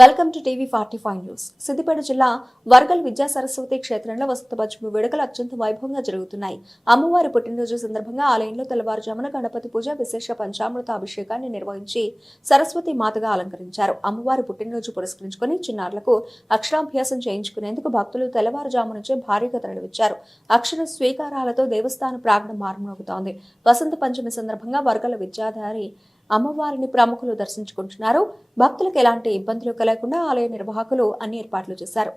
Welcome to TV 45 news. Siddipet జిల్లా వర్గల్ విద్యా సరస్వతి క్షేత్రంలో వసంత పంచమి వేడుకలు అత్యంత వైభవంగా జరుగుతున్నాయి. అమ్మవారి పుట్టినరోజు సందర్భంగా ఆలయంలో తెల్లవారుజామున గణపతి పూజ, విశేష పంచామృత అభిషేకాన్ని నిర్వహించి సరస్వతి మాతగా అలంకరించారు. అమ్మవారి పుట్టినరోజు పురస్కరించుకుని చిన్నారులకు అక్షరాభ్యాసం చేయించుకునేందుకు భక్తులు తెల్లవారుజాము నుంచే భారీగా తరలివచ్చారు. అక్షర స్వీకారాలతో దేవస్థాన ప్రాంగణం మారుమోగుతోంది. వసంత పంచమి సందర్భంగా వర్గల విద్యాధారి అమ్మవారిని ప్రముఖులు దర్శించుకుంటున్నారు. భక్తులకు ఎలాంటి ఇబ్బందులు కలగకుండా ఆలయ నిర్వాహకులు అన్ని ఏర్పాట్లు చేశారు.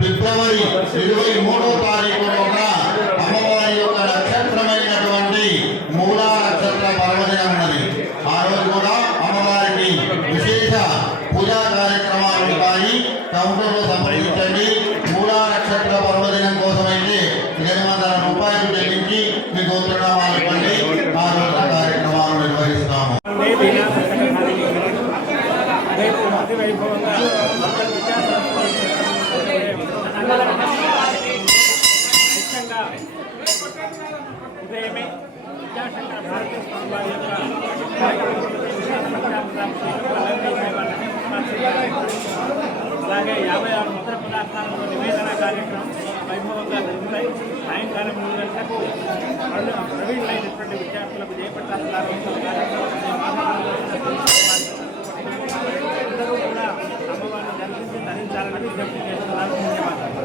ఫిబ్రవరి 23వ తారీఖున అమ్మవారి యొక్క నక్షత్రమైనటువంటి మూలా నక్షత్ర పర్వదినం ఉన్నది. ఆ రోజు కూడా అమ్మవారికి విశేష పూజా కార్యక్రమాలు ఉంటాయి. కౌంటర్లో సంప్రదించండి. మూలా నక్షత్ర పర్వదినం కోసమైతే 800 రూపాయలు చెల్లించి మీ గోత్రనామాలు ఇవ్వండి. ఆ రోజున కార్యక్రమాలు నిర్వహిస్తాము. ఉదయమే విద్యాశంకర భారతీయ స్వామి వారి యొక్క అలాగే 56 మధుర పదార్థాలలో నివేదన కార్యక్రమం వైభవంగా జరుగుతాయి. సాయంకాలం 3 గంటలకు ప్రవీణులైనటువంటి విద్యార్థులకు జయపట్టాల కార్యక్రమం అందరూ కూడా అమ్మవారిని దర్శించి ధరించాలని విజ్ఞప్తి చేస్తున్నారు. ధన్యవాదాలు.